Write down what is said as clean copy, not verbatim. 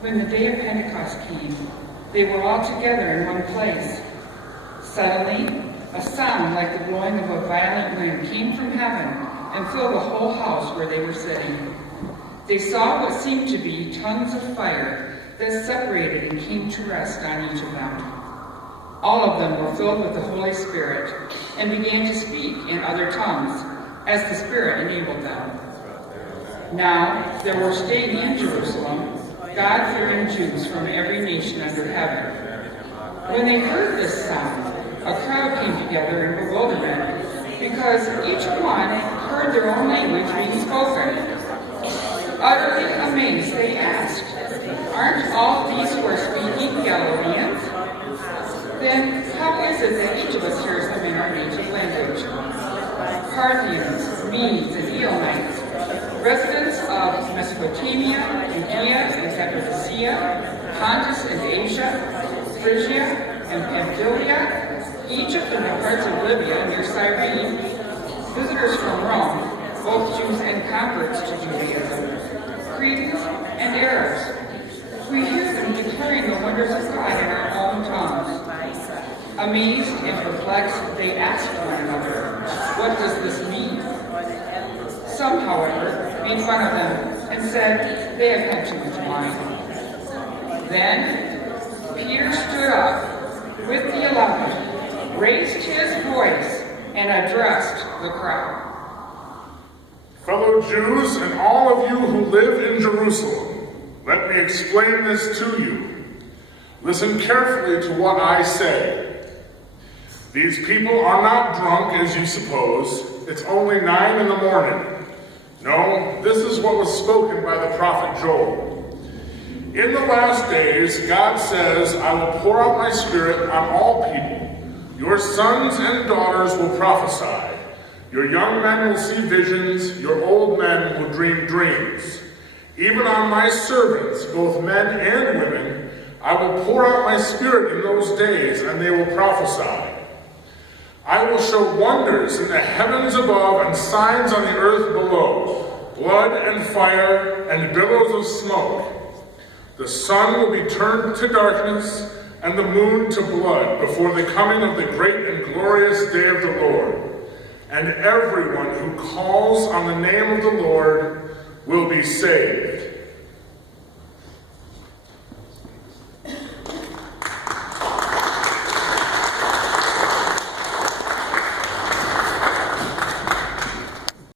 When the day of Pentecost came, they were all together in one place. Suddenly, a sound like the blowing of a violent wind came from heaven and filled the whole house where they were sitting. They saw what seemed to be tongues of fire that separated and came to rest on each of them. All of them were filled with the Holy Spirit and began to speak in other tongues, as the Spirit enabled them. Now there were staying in Jerusalem God-fearing Jews from every nation under heaven. When they heard this sound, a crowd came together in bewilderment, because each one heard their own language being spoken. Utterly amazed, they asked, "Aren't all these who are speaking Galileans? Then how is it that each of us hears them in our native language? Parthians, Medes, and Elamites, residents of Mesopotamia, Judea and Cappadocia, Pontus and Asia, Phrygia and Pamphylia, Egypt and the parts of Libya near Cyrene, visitors from Rome, both Jews and converts to Judaism, Cretans and Arabs. We hear them declaring the wonders of God in our own tongues." Amazed and perplexed, they asked one another, "What does this mean?" Some, however, made fun of them and said, "They have had too much wine." Then Peter stood up with the 11, raised his voice, and addressed the crowd. "Fellow Jews and all of you who live in Jerusalem, let me explain this to you. Listen carefully to what I say. These people are not drunk as you suppose. It's only 9 in the morning. No, this is what was spoken by the prophet Joel. In the last days, God says, I will pour out my spirit on all people. Your sons and daughters will prophesy. Your young men will see visions. Your old men will dream dreams. Even on my servants, both men and women, I will pour out my spirit in those days, and they will prophesy. I will show wonders in the heavens above and signs on the earth below, blood and fire and billows of smoke. The sun will be turned to darkness and the moon to blood before the coming of the great and glorious day of the Lord. And everyone who calls on the name of the Lord will be saved."